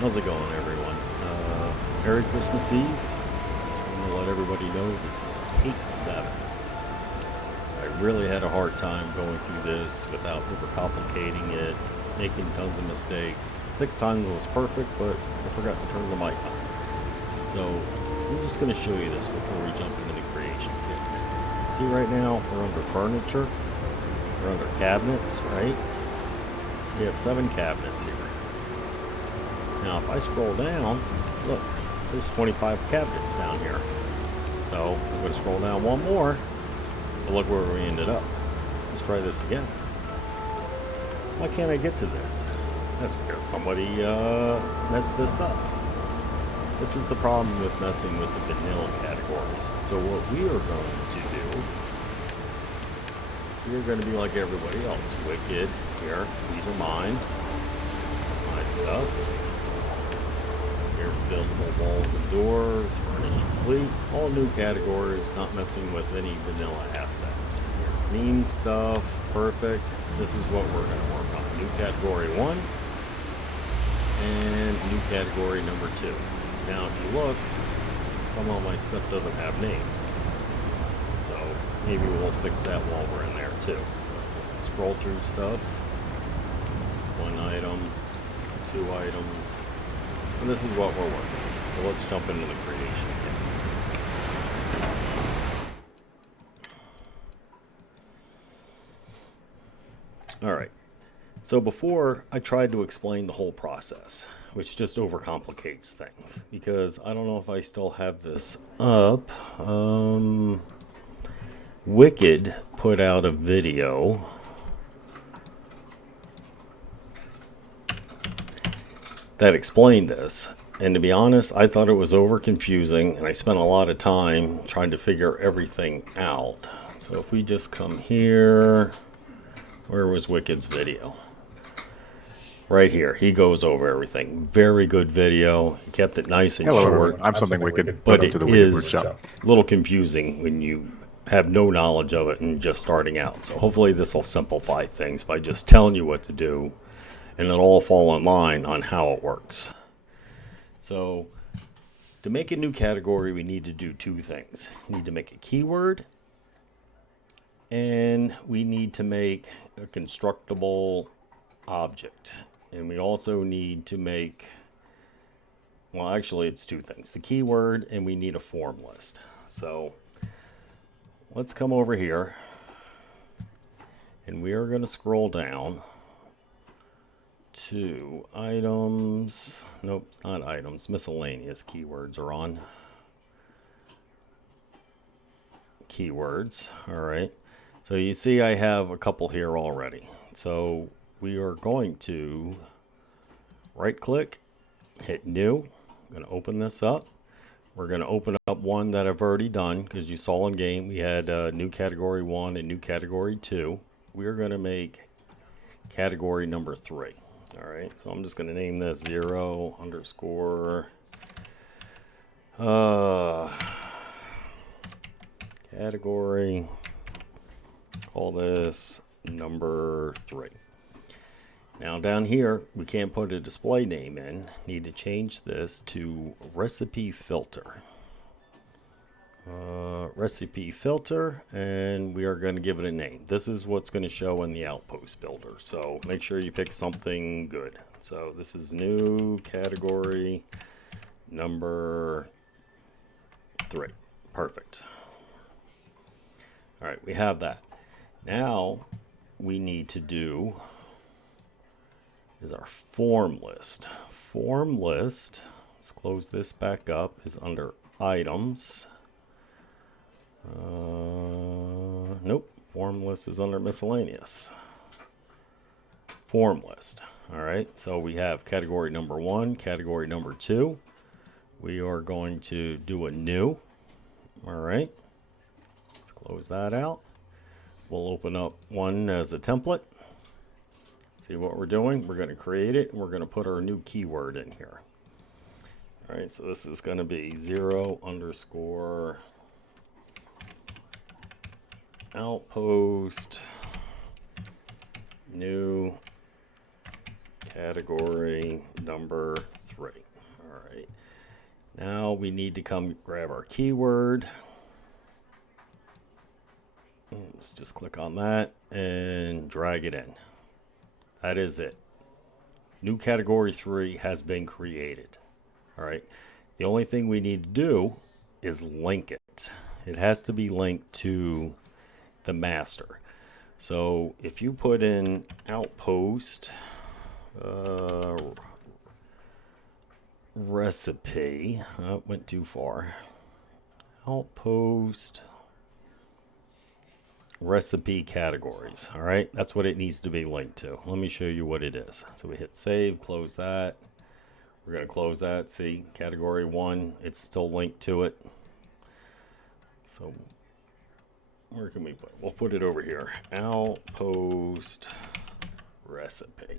How's it going, everyone? Merry Christmas Eve. I'm gonna let everybody know this is take 7. I really had a hard time going through this without overcomplicating it, making tons of mistakes. 6 times was perfect, but I forgot to turn the mic on. So I'm just gonna show you this before we jump into the creation kit. See, right now we're under furniture, we're under cabinets, right? We have 7 cabinets here. Now if I scroll down, look, there's 25 cabinets down here. So I'm going to scroll down one more, but look where we ended up. Let's try this again. Why can't I get to this? That's because somebody messed this up. This is the problem with messing with the vanilla categories. So what we are going to do, we're going to be like everybody else. Wicked, here, these are mine, my stuff. Here, buildable walls and doors, furnished fleet, all new categories, not messing with any vanilla assets. Here's meme stuff, perfect. This is what we're going to work on. New category 1 and new category number 2. Now if you look, some of my stuff doesn't have names. So maybe we'll fix that while we're in there too. Scroll through stuff. 1 item, 2 items. And this is what we're working on. So let's jump into the creation kit. Alright, so before I tried to explain the whole process, which just overcomplicates things, because I don't know if I still have this up. Wicked put out a video that explained this, and to be honest, I thought it was over confusing, and I spent a lot of time trying to figure everything out. So if we just come here, where was Wicked's video? Right here, he goes over everything. Very good video. He kept it nice and Hello, short. everyone. I'm something wicked, But welcome it to the Wicked is a Workshop. little confusing when you have no knowledge of it and just starting out. So hopefully this will simplify things by just telling you what to do, and it'll all fall in line on how it works. So to make a new category, we need to do 2 things. We need to make a keyword, and we need to make a constructible object. And we also need to make, well, actually it's 2 things. The keyword, and we need a form list. So let's come over here, and we are going to scroll down to items. Nope, it's not items. Miscellaneous keywords are on. Keywords. All right. So you see I have a couple here already. So we are going to right click, hit new. I'm going to open this up. We're going to open up one that I've already done, because you saw in game we had new category 1 and new category 2. We're going to make category number 3. All right, so I'm just going to name this 0 underscore category. Call this number 3. Now down here, we can't put a display name in. Need to change this to recipe filter. Recipe filter, and we are going to give it a name. This is what's going to show in the outpost builder, so make sure you pick something good. So this is new category number 3. Perfect. All right, we have that. Now we need to do is our form list. Form list, let's close this back up, is under items. Nope, form list is under miscellaneous. Form list. All right, so we have category number 1, category number 2. We are going to do a new. All right, let's close that out. We'll open up one as a template. See what we're doing? We're going to create it, and we're going to put our new keyword in here. All right, so this is going to be 0 underscore outpost new category number 3. All right. Now we need to come grab our keyword. Let's just click on that and drag it in. That is it. New category 3 has been created. All right. The only thing we need to do is link it. It has to be linked to the master. So if you put in outpost recipe, went too far. Outpost recipe categories. All right, that's what it needs to be linked to. Let me show you what it is. So we hit save, close that. We're going to close that. See, category 1, it's still linked to it. So where can we put it? We'll put it over here. Outpost recipe.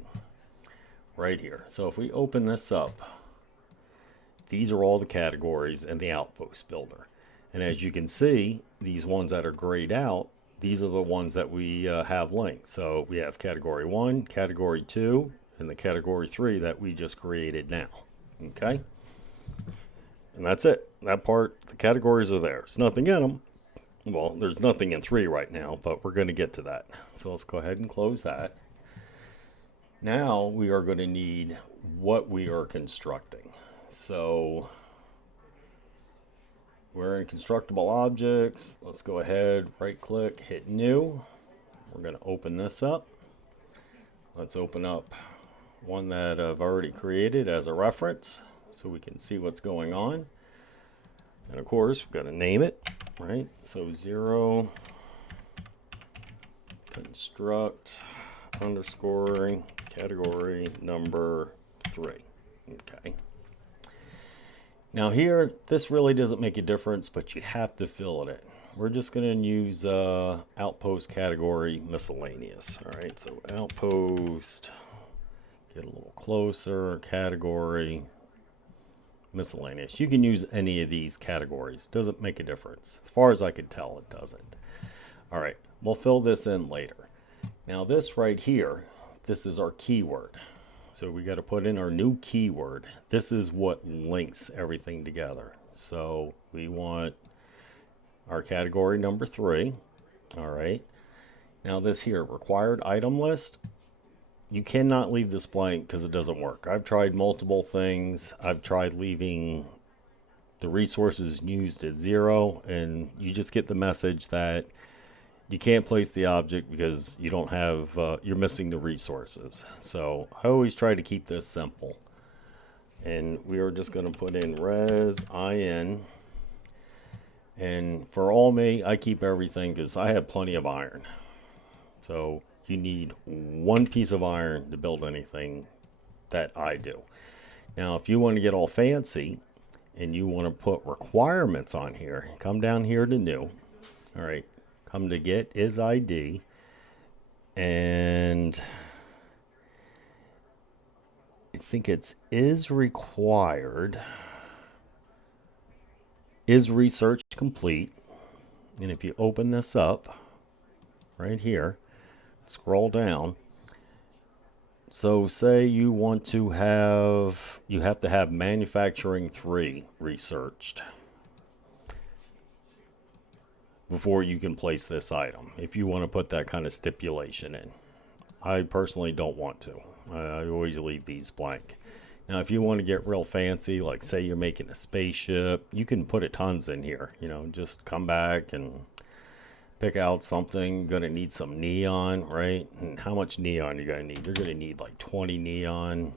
Right here. So if we open this up, these are all the categories in the outpost builder. And as you can see, these ones that are grayed out, these are the ones that we have linked. So we have category 1, category 2, and the category 3 that we just created now. Okay? And that's it. That part, the categories are there. There's nothing in them. Well, there's nothing in 3 right now, but we're going to get to that. So let's go ahead and close that. Now we are going to need what we are constructing. So we're in constructible objects. Let's go ahead, right click, hit new. We're going to open this up. Let's open up one that I've already created as a reference so we can see what's going on. And of course, we've got to name it, right? So 0 construct underscoring category number 3. Okay. Now here, this really doesn't make a difference, but you have to fill it in. We're just going to use outpost category miscellaneous. All right, so outpost, get a little closer, category miscellaneous. You can use any of these categories. Doesn't make a difference. As far as I could tell, it doesn't. All right, we'll fill this in later. Now this right here, this is our keyword. So we got to put in our new keyword. This is what links everything together. So we want our category number 3. All right. Now this here, required item list. You cannot leave this blank because it doesn't work. I've tried multiple things. I've tried leaving the resources used at 0, and you just get the message that you can't place the object because you don't have, you're missing the resources. So I always try to keep this simple. And we are just going to put in res in. And for all me, I keep everything because I have plenty of iron. So you need 1 piece of iron to build anything that I do. Now, if you want to get all fancy and you want to put requirements on here, come down here to new. All right. Come to get is ID, and I think it's is required, is research complete. And if you open this up right here, scroll down. So say you want to have, you have to have manufacturing 3 researched before you can place this item, if you want to put that kind of stipulation in. I personally don't want to. I always leave these blank. Now, if you want to get real fancy, like say you're making a spaceship, you can put a tons in here. You know, just come back and pick out something. Going to need some neon, right? And how much neon you're going to need? You're going to need like 20 neon.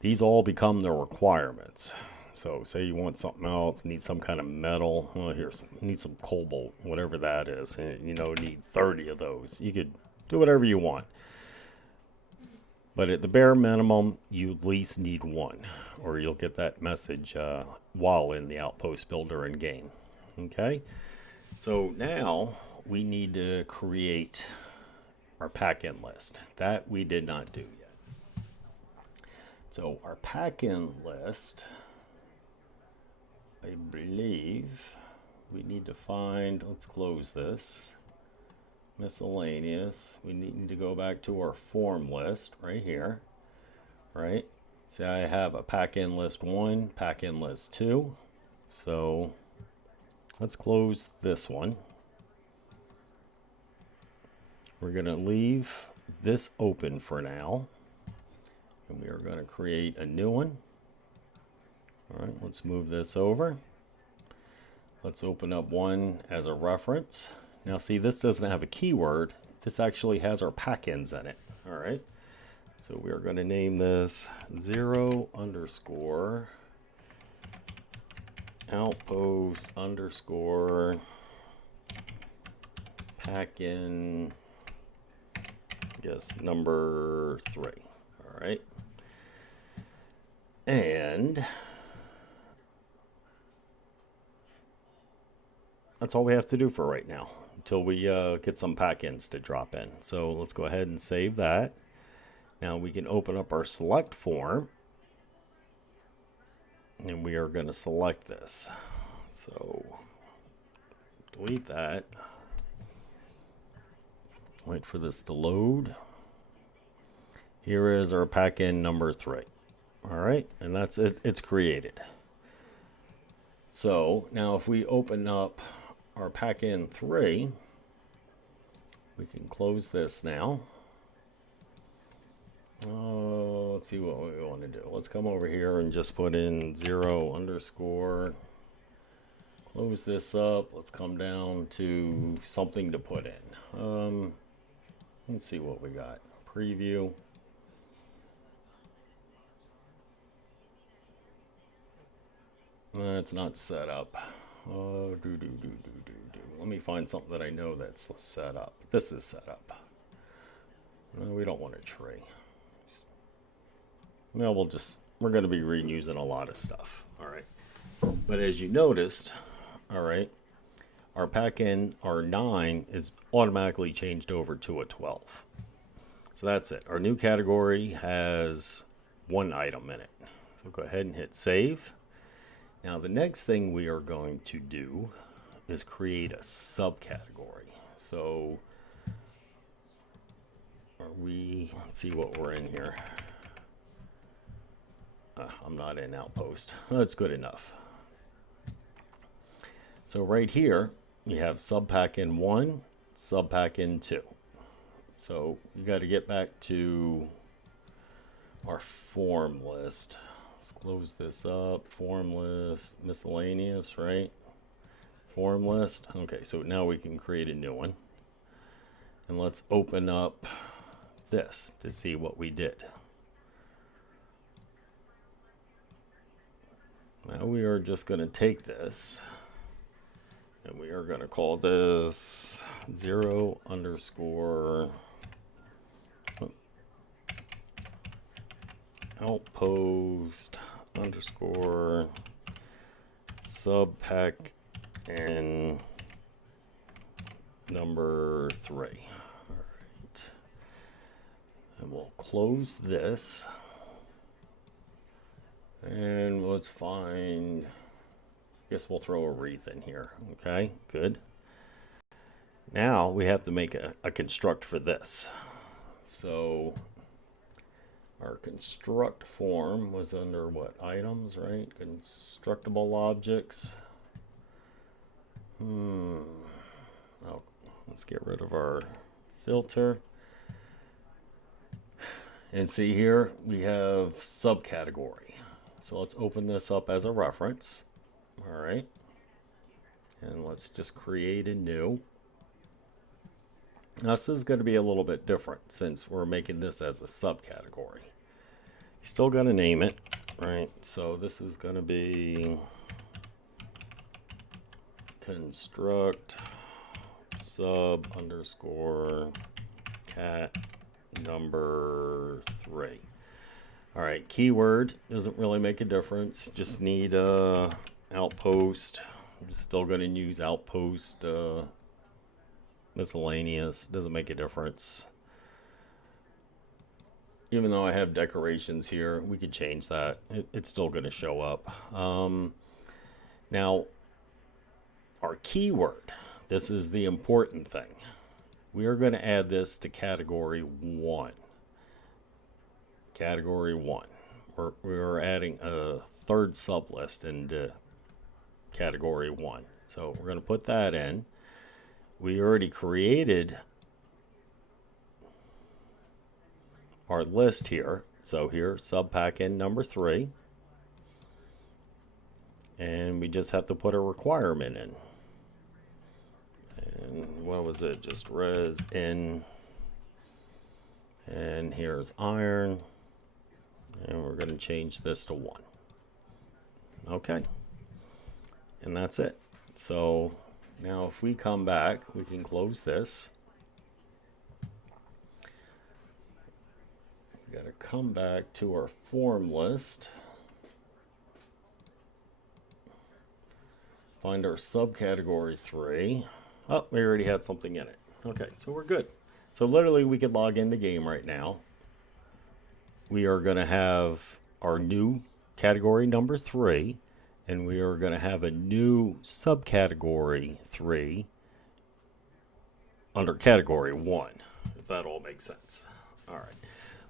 These all become the requirements. So say you want something else, need some kind of metal. Well, here's need some cobalt, whatever that is. And, you know, need 30 of those. You could do whatever you want. But at the bare minimum, you at least need 1, or you'll get that message while in the outpost builder in game. Okay. So now we need to create our pack-in list. That we did not do yet. So our pack-in list, I believe we need to find, let's close this, miscellaneous. We need to go back to our form list right here. right? See, I have a pack in list 1, pack in list 2. So let's close this one. We're going to leave this open for now. And we are going to create a new one. All right, let's move this over. Let's open up one as a reference. Now see, this doesn't have a keyword. This actually has our pack-ins in it. All right. So we are going to name this 0 underscore outpost underscore pack-in, I guess, number 3. All right. And that's all we have to do for right now until we get some pack-ins to drop in. So let's go ahead and save that. Now we can open up our select form and we are going to select this. So delete that. Wait for this to load. Here is our pack-in number 3. All right, and that's it. It's created. So now if we open up our pack-in 3, we can close this now. Let's see what we want to do. Let's come over here and just put in 0 underscore. Close this up. Let's come down to something to put in. Let's see what we got. Preview. It's not set up. Let me find something that I know that's set up. This is set up. No, we don't want a tree. Well, we're going to be reusing a lot of stuff. All right. But as you noticed, all right, our pack-in, our 9 is automatically changed over to a 12. So that's it. Our new category has 1 item in it. So go ahead and hit save. Now the next thing we are going to do is create a subcategory. So let's see what we're in here. I'm not in Outpost. That's good enough. So right here, you have sub pack-in 1, sub pack-in 2. So you got to get back to our form list. Let's close this up. Form list, miscellaneous, right? Form list. Okay, so now we can create a new one. And let's open up this to see what we did. Now we are just going to take this and we are going to call this 0 underscore outpost underscore sub pack and number 3. All right. And we'll close this. And let's find, I guess we'll throw a wreath in here. Okay, good. Now we have to make a construct for this. So our construct form was under what? Items, right? Constructible objects. Oh, let's get rid of our filter. And see here, we have subcategory. So let's open this up as a reference. All right. And let's just create a new. Now this is going to be a little bit different since we're making this as a subcategory. You still got to name it, right? So this is going to be construct sub underscore cat number 3. All right, keyword doesn't really make a difference. Just need outpost. I'm still going to use outpost miscellaneous. Doesn't make a difference. Even though I have decorations here, we could change that. It's still going to show up. Now, our keyword. This is the important thing. We are going to add this to category 1. Category 1. We're adding a third sublist into category 1. So we're going to put that in. We already created our list here. So here, subpack in number 3. And we just have to put a requirement in. And what was it? Just res in. And here's iron. And we're going to change this to 1. Okay. And that's it. So now if we come back, we can close this. We got to come back to our form list. Find our subcategory 3. Oh, we already had something in it. Okay, so we're good. So literally we could log into game right now. We are going to have our new category number 3, and we are going to have a new subcategory 3 under category 1, if that all makes sense. All right.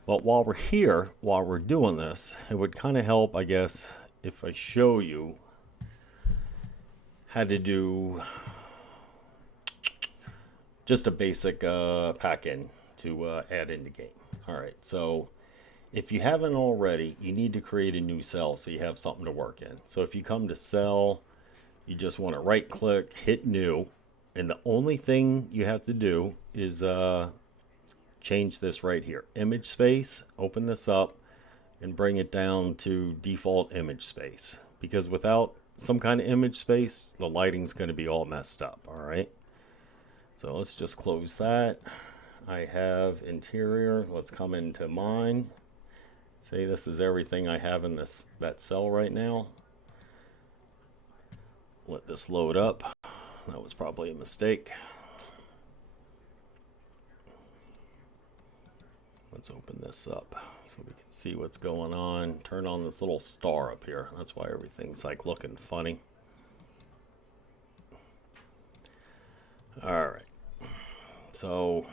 But while we're here, while we're doing this, it would kind of help, I guess, if I show you how to do just a basic pack-in to add into game. All right, so if you haven't already, you need to create a new cell so you have something to work in. So if you come to cell, you just want to right-click, hit new, and the only thing you have to do is change this right here. Image space, open this up, and bring it down to default image space. Because without some kind of image space, the lighting's going to be all messed up, all right? So let's just close that. I have interior. Let's come into mine. Say this is everything I have in that cell right now. Let this load up. That was probably a mistake. Let's open this up so we can see what's going on. Turn on this little star up here. That's why everything's like looking funny. All right. So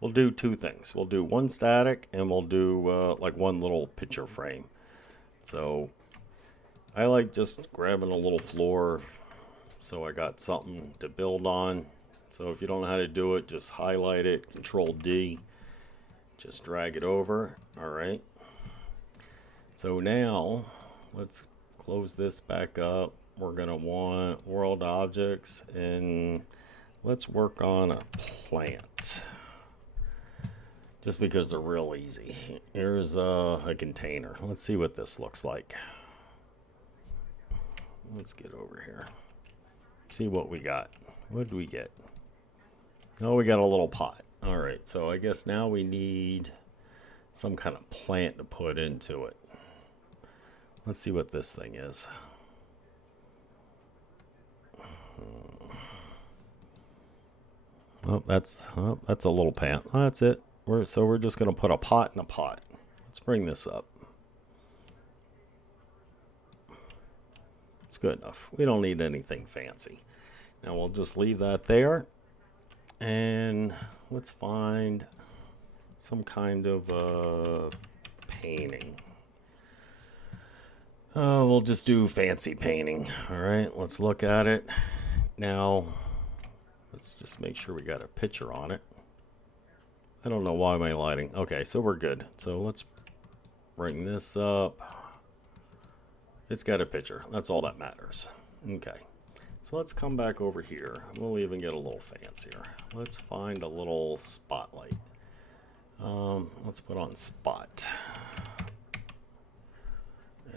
we'll do two things. We'll do one static and we'll do like one little picture frame. So I like just grabbing a little floor so I got something to build on. So if you don't know how to do it, just highlight it, Control D, just drag it over. All right. So now let's close this back up. We're going to want world objects, and let's work on a plant. Just because they're real easy. Here's a container. Let's see what this looks like. Let's get over here. See what we got. What did we get? Oh, we got a little pot. All right, so I guess now we need some kind of plant to put into it. Let's see what this thing is. Oh, that's a little plant. Oh, that's it. We're just going to put a pot in a pot. Let's bring this up. It's good enough. We don't need anything fancy. Now we'll just leave that there. And let's find some kind of painting. We'll just do fancy painting. All right, let's look at it. Now, let's just make sure we got a picture on it. I don't know why my lighting. Okay, so we're good. So let's bring this up. It's got a picture. That's all that matters. Okay. So let's come back over here. We'll even get a little fancier. Let's find a little spotlight. Let's put on spot.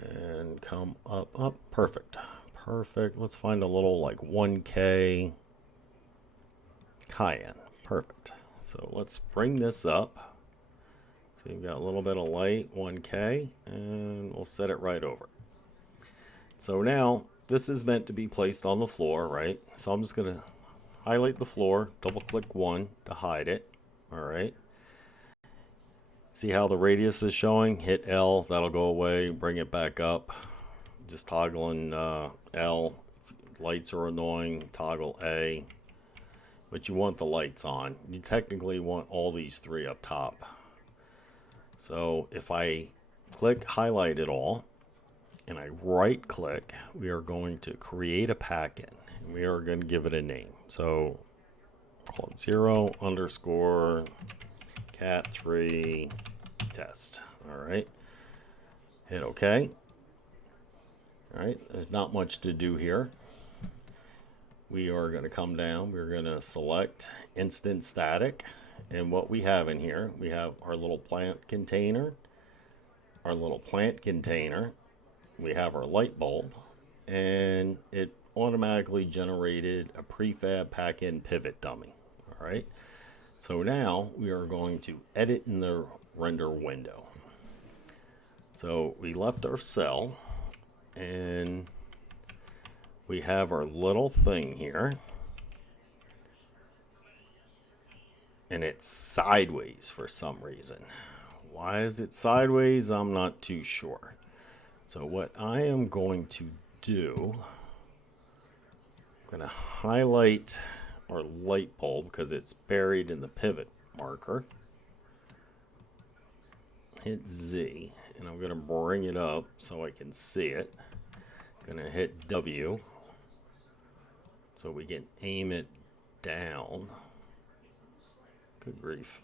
And come up. Perfect. Perfect. Let's find a little like 1K cayenne. Perfect. So let's bring this up. So you've got a little bit of light, 1K, and we'll set it right over. So now this is meant to be placed on the floor, right? So I'm just going to highlight the floor, double click 1 to hide it. All right. See how the radius is showing? Hit L, that'll go away, bring it back up. Just toggling L. Lights are annoying, toggle A. But you want the lights on. You technically want all these three up top. So if I click highlight it all and I right click, we are going to create a packet. And we are going to give it a name. So call it 0 underscore cat3 test. All right. Hit OK. All right. There's not much to do here. We are going to come down. We're going to select instant static. And what we have in here, we have our little plant container, we have our light bulb, and it automatically generated a prefab pack-in pivot dummy. All right. So now we are going to edit in the render window. So we left our cell, and we have our little thing here. And it's sideways for some reason. Why is it sideways? I'm not too sure. So what I am going to do, I'm going to highlight our light bulb because it's buried in the pivot marker. Hit Z, and I'm going to bring it up so I can see it. I'm going to hit W so we can aim it down. Good grief.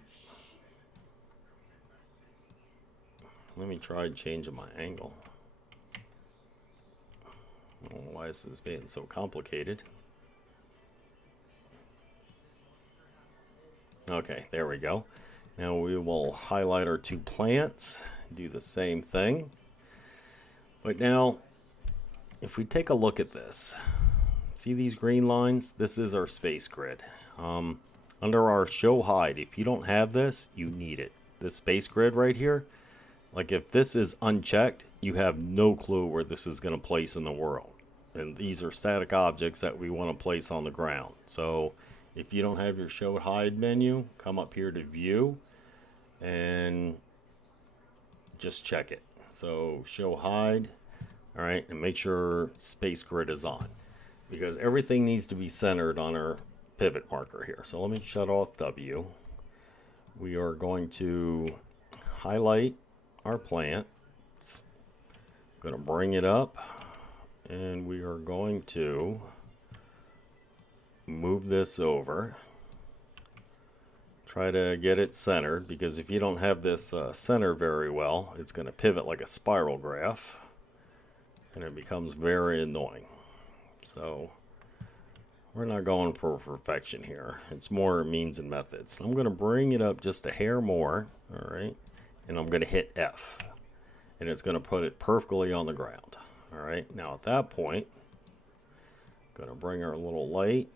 Let me try changing my angle. I don't know why this is being so complicated. Okay, there we go. Now we will highlight our two plants, do the same thing. But now, if we take a look at this, see these green lines? This is our space grid. Under our show hide, if you don't have this, you need it. This space grid right here, like if this is unchecked, you have no clue where this is going to place in the world. And these are static objects that we want to place on the ground. So if you don't have your show hide menu, come up here to view and just check it. So show hide, all right, and make sure space grid is on, because everything needs to be centered on our pivot marker here. So let me shut off W. We are going to highlight our plant. I'm going to bring it up, and we are going to move this over. Try to get it centered, because if you don't have this center very well, it's going to pivot like a spiral graph, and it becomes very annoying. So we're not going for perfection here. It's more means and methods. I'm going to bring it up just a hair more, all right, and I'm going to hit F, and it's going to put it perfectly on the ground. All right, now at that point, I'm going to bring our little light.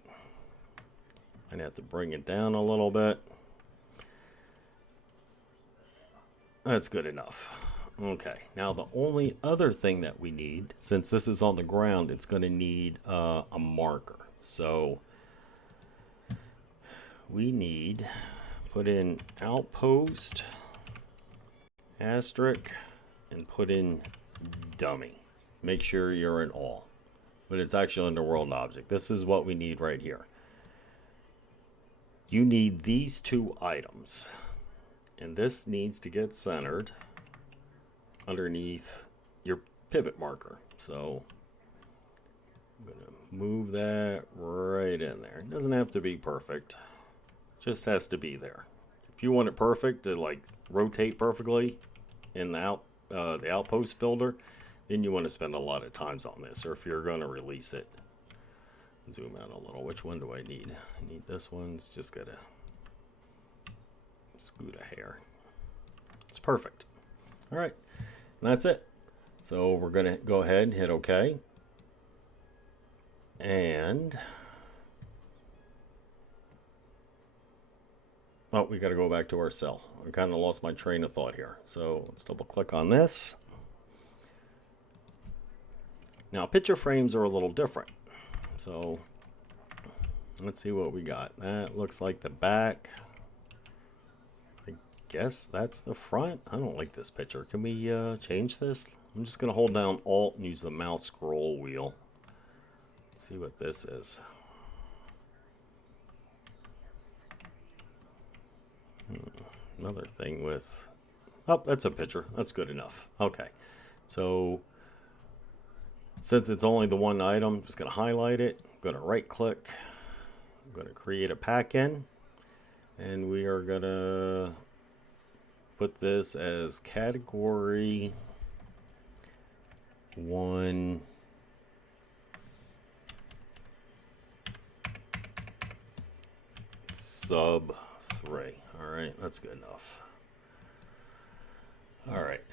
I have to bring it down a little bit. That's good enough. Okay, now the only other thing that we need, since this is on the ground, it's going to need a marker. So we need, put in outpost, asterisk, and put in dummy. Make sure you're in all, but it's actually under world object. This is what we need right here. You need these two items, and this needs to get centered underneath your pivot marker. So I'm going to move that right in there. It doesn't have to be perfect, it just has to be there. If you want it perfect, to like rotate perfectly in the outpost builder, then you want to spend a lot of times on this. Or if you're going to release it, zoom out a little. Which one do I need? I need this one. It's just gotta scoot a hair. It's perfect. All right, and that's it. So we're gonna go ahead and hit OK. And oh, we got to go back to our cell. I kind of lost my train of thought here. So let's double click on this. Now picture frames are a little different. So let's see what we got. That looks like the back. I guess that's the front. I don't like this picture. Can we change this? I'm just going to hold down Alt and use the mouse scroll wheel. See what this is. Another thing with Oh, that's a picture. That's good enough. Okay. So since it's only the one item, I'm just going to highlight it. I'm going to right click. I'm going to create a pack-in. And we are going to put this as category 1 sub 3. All right, that's good enough. All right.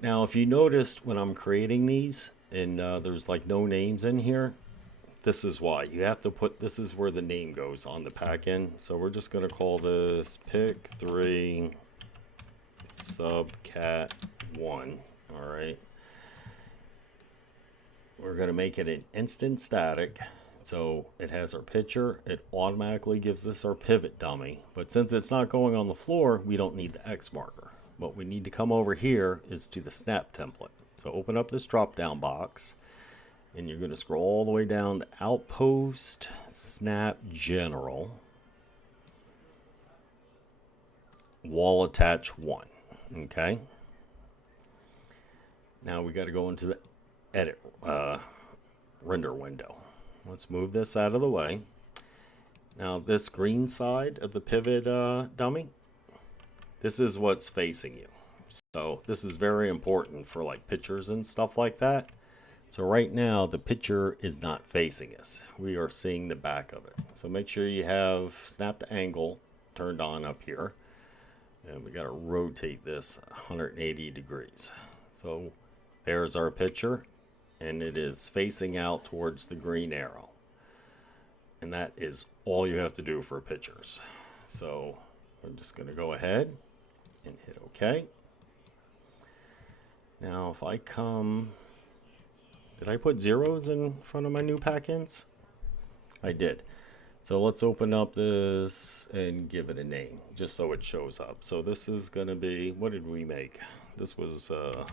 Now, if you noticed when I'm creating these and there's like no names in here, this is why. You have to put, this is where the name goes on the pack-in. So we're just going to call this pick 3 subcat 1. All right. We're going to make it an instant static. So it has our picture. It automatically gives us our pivot dummy. But since it's not going on the floor, we don't need the X marker. What we need to come over here is to the snap template. So open up this drop down box and you're going to scroll all the way down to Outpost Snap General Wall Attach 1. Okay. Now we got to go into the edit render window. Let's move this out of the way. Now this green side of the pivot dummy, this is what's facing you. So this is very important for like pictures and stuff like that. So right now the picture is not facing us. We are seeing the back of it. So make sure you have snap to angle turned on up here. And we got to rotate this 180 degrees. So there's our picture and it is facing out towards the green arrow. And that is all you have to do for pictures. So I'm just going to go ahead and hit OK. Now if I come, did I put zeros in front of my new pack-ins? I did. So let's open up this and give it a name just so it shows up. So this is going to be, what did we make? This was a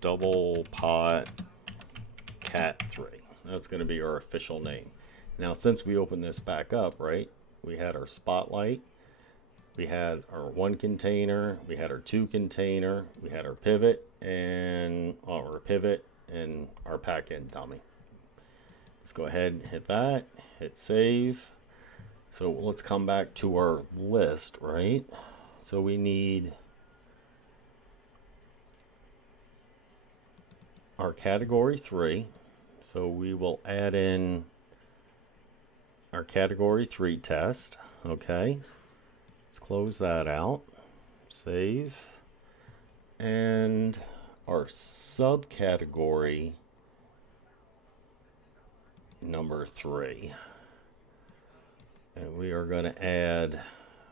double pot cat 3. That's going to be our official name. Now since we opened this back up, right, we had our spotlight, we had our 1 container, we had our 2 container, we had our pivot and our pack-in dummy. Let's go ahead and hit that, hit save. So let's come back to our list, right? So we need our category 3. So we will add in our category 3 test. Okay. Let's close that out. Save. And our subcategory number 3. And we are going to add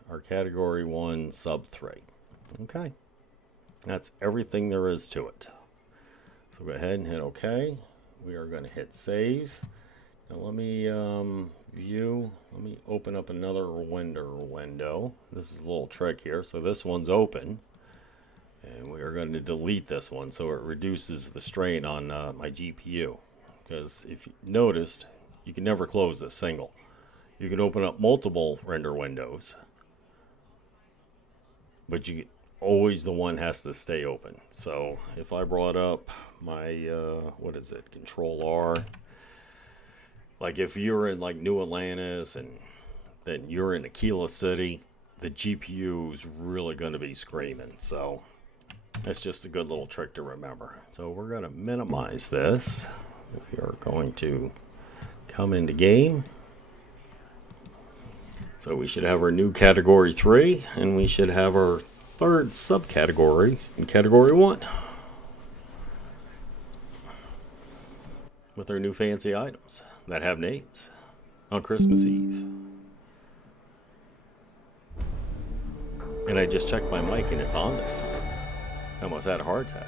our category 1 sub 3. Okay. That's everything there is to it. So go ahead and hit OK. We are going to hit save. Now let me let me open up another window. This is a little trick here. So this one's open. And we are going to delete this one so it reduces the strain on my GPU. Because if you noticed, you can never close this single. You can open up multiple render windows, but you always the one has to stay open. So if I brought up my what is it, Control R, like if you're in like New Atlantis and then you're in Aquila City, the GPU is really going to be screaming. So that's just a good little trick to remember. So we're going to minimize this. We are going to come into game. So we should have our new category 3 and we should have our third subcategory in category 1 with our new fancy items that have names on Christmas Eve. And I just checked my mic and it's on this time. I almost had a heart attack.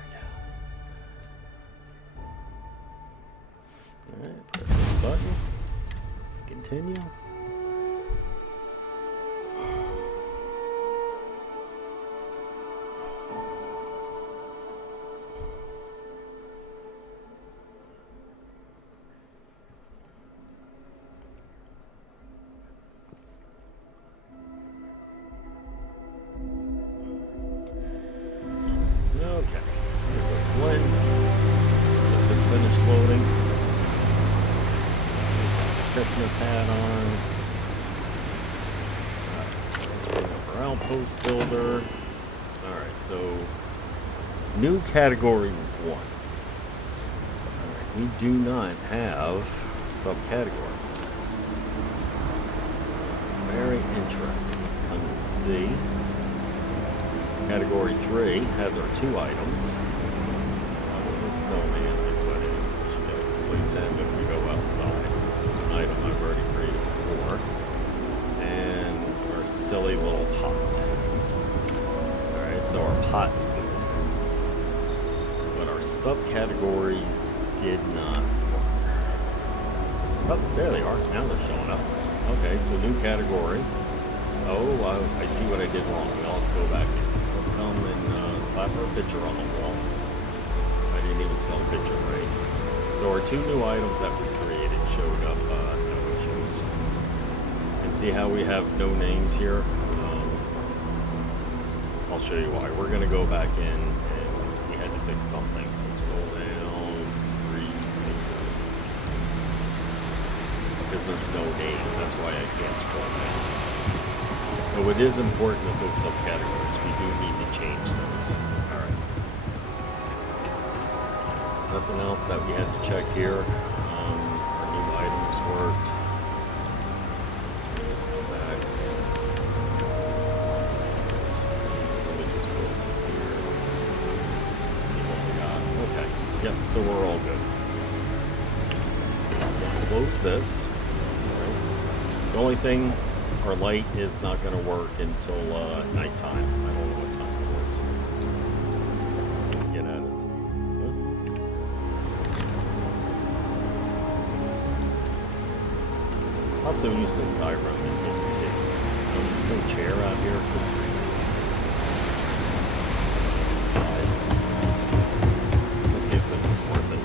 Alright, press the button. Continue. finished loading. Christmas hat on. Alright, our outpost builder. Alright, so new category 1. Alright, we do not have subcategories. Very interesting. Let's come and see. Category 3 has our 2 items. That was a snowman I put in, which you can place in if we go outside. This was an item I've already created before. And our silly little pot. Alright, so our pot's good. But our subcategories did not work. Oh, there they are. Now they're showing up. Okay, so new category. Oh, I see what I did wrong. I'll have to go back in. Let's come and slap our picture on the wall. I didn't even spell picture right. So our 2 new items that we created showed up, no issues. And see how we have no names here? I'll show you why. We're going to go back in and we had to fix something. Let's roll down 3. Because there's no names, that's why I can't scroll down. So it is important that those subcategories, we do need to change those. Alright. Nothing else that we had to check here. Our new items worked. Just go back. Let me just go here. See what we got. Okay. Yep, so we're all good. Close this. The only thing, our light is not going to work until nighttime. I don't know what time it is. Get at it. I'm so used to Skyrim and there's no chair out here. Inside. Let's see if this is worth it.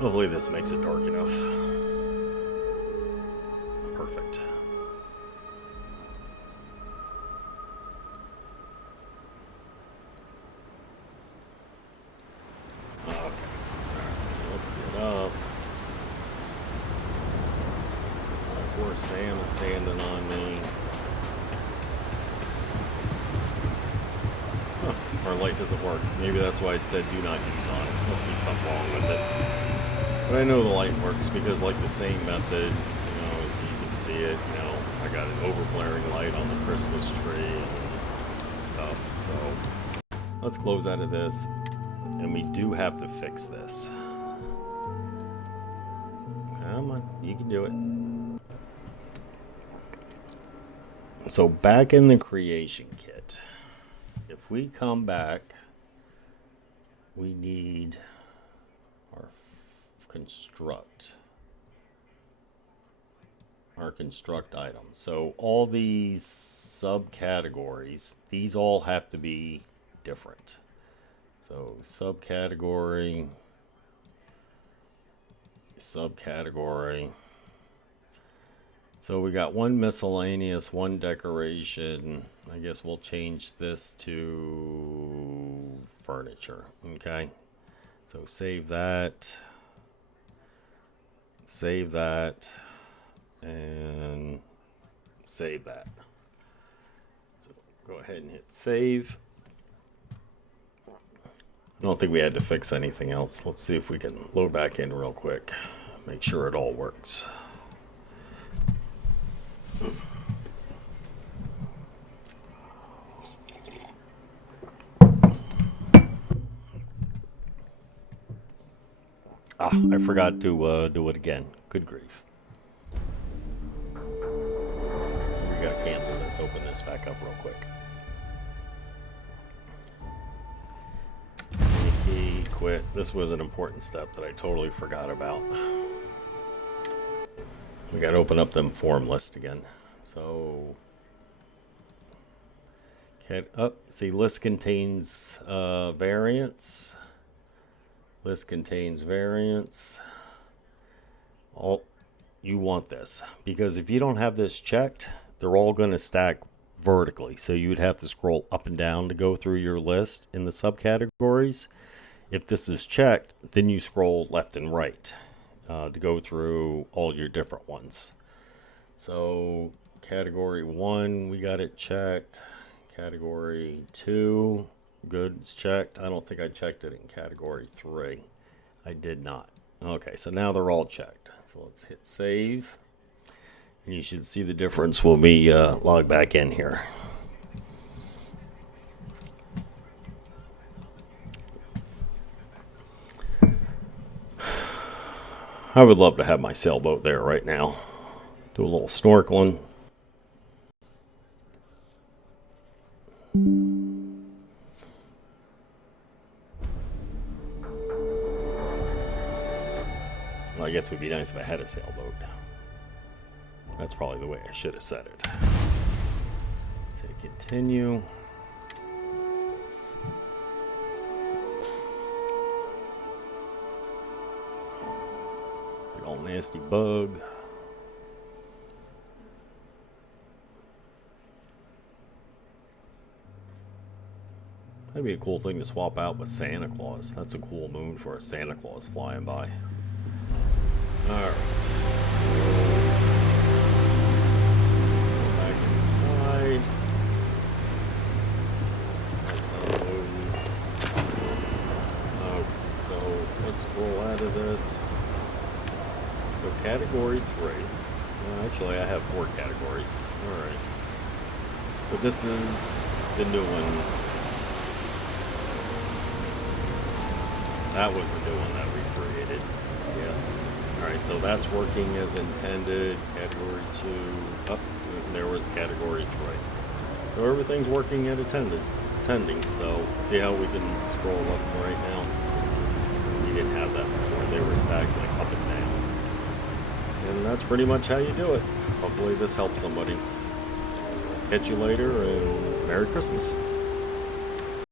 Hopefully this makes it dark enough. Perfect. Okay. Alright, so let's get up. Poor Sam is standing on me. Huh, our light doesn't work. Maybe that's why it said do not use on it. Must be something wrong with it. But I know the light works because, like the same method, you can see it, I got an overblaring light on the Christmas tree and stuff. So let's close out of this. And we do have to fix this. Come on, you can do it. So back in the creation kit, if we come back, we need our construct items. So all these subcategories, these all have to be different. So subcategory. So we got 1 miscellaneous, 1 decoration. I guess we'll change this to furniture. Okay. So save that, and save that. So go ahead and hit save. I don't think we had to fix anything else. Let's see if we can load back in real quick. Make sure it all works. I forgot to do it again. Good grief. So we gotta cancel this. Open this back up real quick. Key, quit. This was an important step that I totally forgot about. We gotta open up them form list again. So see, list contains variants. List contains variants. All you want this because if you don't have this checked, they're all going to stack vertically. So you would have to scroll up and down to go through your list in the subcategories. If this is checked, then you scroll left and right to go through all your different ones. So category 1, we got it checked. Category 2, good, it's checked. I don't think I checked it in category 3. I did not. Okay, so now they're all checked. So let's hit save. And you should see the difference when we log back in here. I would love to have my sailboat there right now. Do a little snorkeling. Well, I guess it would be nice if I had a sailboat. That's probably the way I should have said it. Say continue. Big old nasty bug. That'd be a cool thing to swap out with Santa Claus. That's a cool moon for a Santa Claus flying by. Alright. Go back inside. That's unloading. Okay, so let's scroll out of this. So category 3. Well, actually, I have 4 categories. Alright. But this is the new one. That was the new one that we created. Yeah. Alright, so that's working as intended. Category 2. Up. There was category 3. So everything's working at attending. So see how we can scroll up and right now? You didn't have that before. They were stacked like up and down. And that's pretty much how you do it. Hopefully this helps somebody. Catch you later and Merry Christmas.